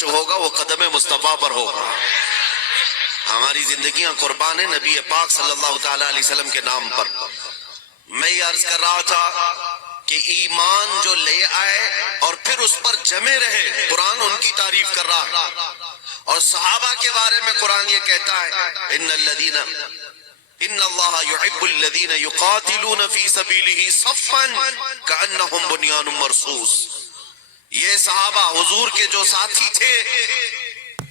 خرچ ہوگا وہ قدم مصطفیٰ پر ہوگا. ہماری زندگیاں قربان ہیں نبی پاک صلی اللہ تعالی علیہ وسلم کے نام پر. میں یہ عرض کر رہا تھا کہ ایمان جو لے آئے اور پھر اس پر جمے رہے، قرآن ان کی تعریف کر رہا ہے. اور صحابہ کے بارے میں قرآن یہ کہتا ہے ان اللہ یحب الذین یقاتلون فی سبیلہ صفا کأنہم بنیان مرصوص. یہ صحابہ حضور کے جو ساتھی تھے،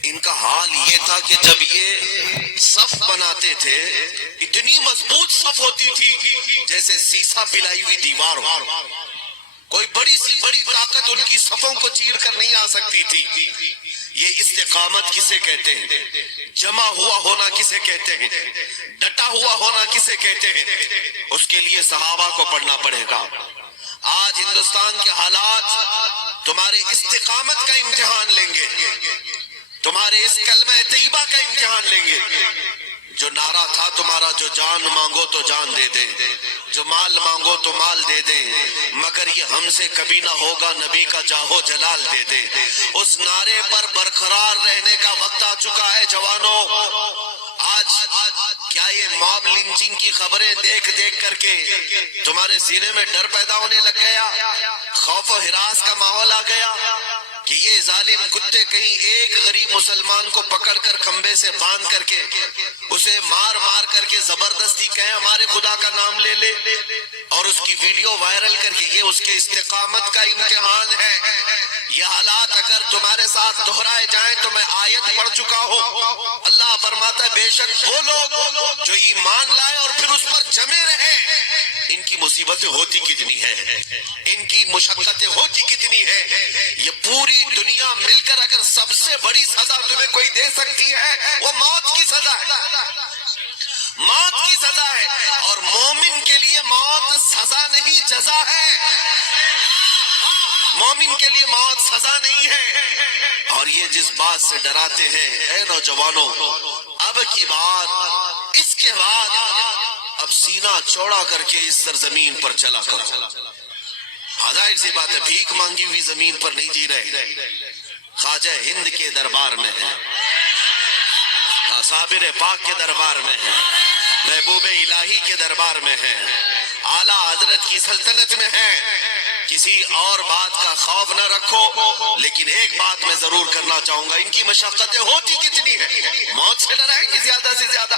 ان کا حال یہ تھا کہ جب یہ صف بناتے تھے اتنی مضبوط صف ہوتی تھی جیسے سیسا پلائی ہوئی دیوار ہو. کوئی بڑی سی بڑی طاقت ان کی صفوں کو چیر کر نہیں آ سکتی تھی. یہ استقامت کسے کہتے ہیں؟ جمع ہوا ہونا کسے کہتے ہیں؟ ڈٹا ہوا ہونا کسے کہتے ہیں؟ اس کے لیے صحابہ کو پڑھنا پڑے گا. آج ہندوستان کے حالات تمہاری استقامت کا امتحان لیں گے، تمہارے اس کلمہ طیبہ کا امتحان لیں گے. جو نعرہ تھا تمہارا، جو جان مانگو تو جان دے دیں، جو مال مانگو تو مال دے دیں، مگر یہ ہم سے کبھی نہ ہوگا، نبی کا جاہو جلال دے دیں. اس نعرے پر برقرار رہنے کا وقت آ چکا ہے جوانوں. آج کیا یہ موب لنچنگ کی خبریں دیکھ دیکھ کر کے تمہارے سینے میں ڈر پیدا ہونے لگ گیا؟ خوف و ہراس کا ماحول آ گیا کہ یہ ظالم کتے کہیں ایک غریب مسلمان کو پکڑ کر کھمبے سے باندھ کر کے اسے مار مار کر کے زبردستی کہیں ہمارے خدا کا نام لے لے، اور اس کی ویڈیو وائرل کر کے یہ اس کے استقامت کا امتحان ہے. یہ حالات اگر تمہارے ساتھ دہرائے جائیں تو میں آیت پڑھ چکا ہوں. اللہ فرماتا ہے بے شک وہ لوگ جو ایمان لائے اور پھر اس پر جمے رہے، ان کی مصیبتیں ہوتی کتنی ہیں، ان کی مشقتیں ہوتی کتنی ہیں. یہ پوری دنیا مل کر اگر سب سے بڑی سزا تمہیں کوئی دے سکتی ہے وہ موت کی سزا ہے. موت کی سزا ہے، اور مومن کے لیے موت سزا نہیں جزا ہے. مومن کے لیے موت سزا نہیں ہے. اور یہ جس بات سے ڈراتے ہیں، اے نوجوانوں، اب کی بات، اس کے بعد اب سینہ چوڑا کر کے اس سرزمین پر چلا کرو. ظاہر سی بات ہے بھیک مانگی ہوئی زمین پر نہیں جی رہے. خواجہ ہند کے دربار میں ہے، صابر پاک کے دربار میں ہے، محبوب الہی کے دربار میں ہے، اعلیٰ حضرت کی سلطنت میں ہے. کسی اور بات کا خوف نہ رکھو، لیکن ایک بات میں ضرور کرنا چاہوں گا، ان کی مشقتیں ہوتی کتنی ہیں. موت سے ڈرائیں گے زیادہ سے زیادہ،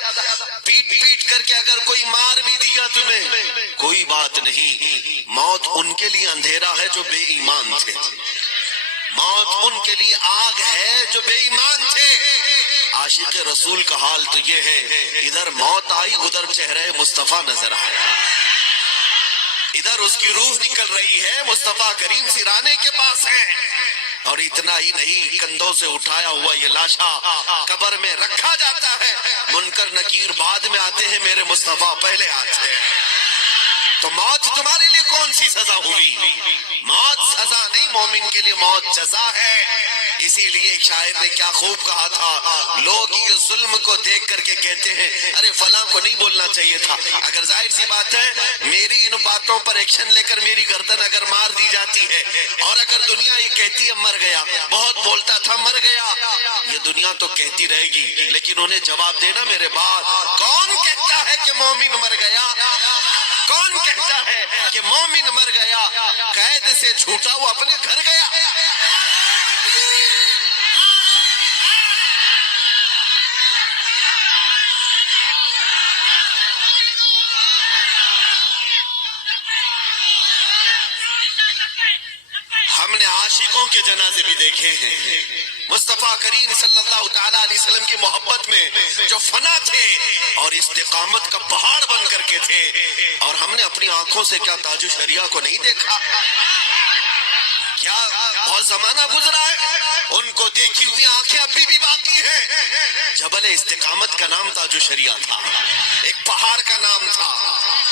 پیٹ پیٹ کر کے اگر کوئی مار بھی دیا تمہیں کوئی بات نہیں. موت ان کے لیے اندھیرا ہے جو بے ایمان تھے، موت ان کے لیے آگ ہے جو بے ایمان تھے. عاشق رسول کا حال تو یہ ہے، ادھر موت آئی ادھر چہرہ مصطفیٰ نظر آیا، ادھر اس کی روح نکل رہی ہے، مصطفیٰ کریم سرانے کے پاس ہے. اور اتنا ہی نہیں، کندھوں سے اٹھایا ہوا یہ لاشا قبر میں رکھا جاتا ہے. منکر نکیر بعد میں آتے ہیں، میرے مصطفیٰ پہلے آتے ہیں. تو موت تمہارے لیے کون سی سزا ہوئی؟ موت سزا نہیں، مومن کے لیے موت جزا ہے. اسی لیے ایک شاعر نے کیا خوب کہا تھا، لوگ یہ ظلم کو دیکھ کر کے کہتے ہیں ارے فلاں کو نہیں بولنا چاہیے تھا. اگر ظاہر سی بات ہے میری ان باتوں پر ایکشن لے کر میری گردن اگر مار دی جاتی ہے، اور اگر دنیا یہ کہتی ہے مر گیا، بہت بولتا تھا مر گیا، یہ دنیا تو کہتی رہے گی، لیکن انہیں جواب دینا میرے بات، کون کہتا ہے کہ مومن مر گیا؟ کون کہتا ہے کہ مومن مر گیا؟ قید سے چھوٹا وہ اپنے گھر گیا. ہم نے عاشقوں کے جنازے بھی دیکھے ہیں، مصطفیٰ کریم صلی اللہ تعالیٰ علیہ وسلم کی محبت میں جو فنا تھے اور استقامت کا پہاڑ بن کر کے تھے، اور ہم نے اپنی آنکھوں سے کیا تاج شریعہ کو نہیں دیکھا؟ کیا بہت زمانہ گزرا ہے، ان کو دیکھی ہوئی آنکھیں ابھی بھی باقی ہیں. جبل استقامت کا نام تاج شریعہ تھا، ایک پہاڑ کا نام تھا،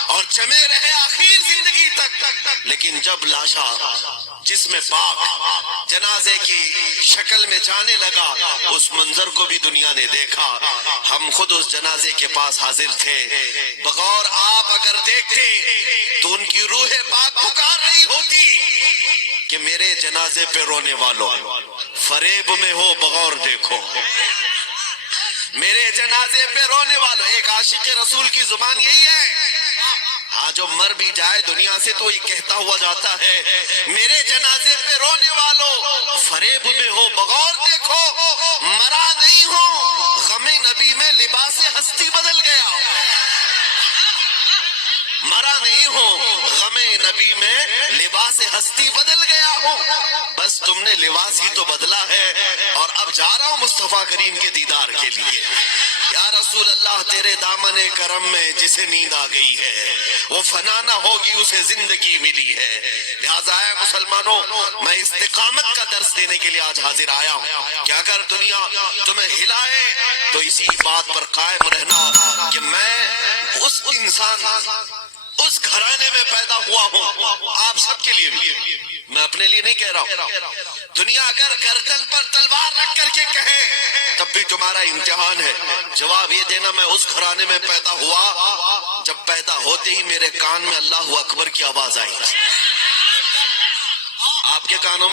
اور جمے رہے آخر زندگی تک. لیکن جب لاشا جسم پاک جنازے کی شکل میں جانے لگا، اس منظر کو بھی دنیا نے دیکھا. ہم خود اس جنازے کے پاس حاضر تھے، بغور آپ اگر دیکھتے تو ان کی روح پاک پکار رہی ہوتی کہ میرے جنازے پہ رونے والوں، فریب میں ہو بغور دیکھو. میرے جنازے پہ رونے والوں، ایک عاشق رسول کی زبان یہی ہے. ہاں جو مر بھی جائے دنیا سے تو یہ کہتا ہوا جاتا ہے، میرے جنازے پہ رونے والوں فریب میں ہو بغور دیکھو. مرا نہیں ہو، غم نبی میں لباس ہستی بدل گیا. مرا نہیں ہو، غم نبی میں لباس ہستی بدل گیا ہوں. بس تم نے لباس ہی تو بدلا ہے، اور اب جا رہا ہوں مصطفیٰ کریم کے دیدار کے لیے. یا رسول اللہ تیرے دامن کرم میں جسے نیند آ گئی ہے وہ فنا نہ ہوگی، اسے زندگی ملی ہے. لہٰذا اے مسلمانوں، میں استقامت کا درس دینے کے لیے آج حاضر آیا ہوں کہ اگر دنیا تمہیں ہلائے تو اسی بات پر قائم رہنا کہ میں اس انسان، اس گھرانے میں پیدا ہوا ہوں. آپ سب کے لیے بھی، میں اپنے لیے نہیں کہہ رہا ہوں. دنیا اگر گردن پر تلوار رکھ کر کے کہے تب بھی تمہارا امتحان ہے جواب یہ دینا میں اس گھرانے میں پیدا ہوا جب پیدا ہوتے ہی میرے کان میں اللہ اکبر کی آواز آئی. آپ کے کانوں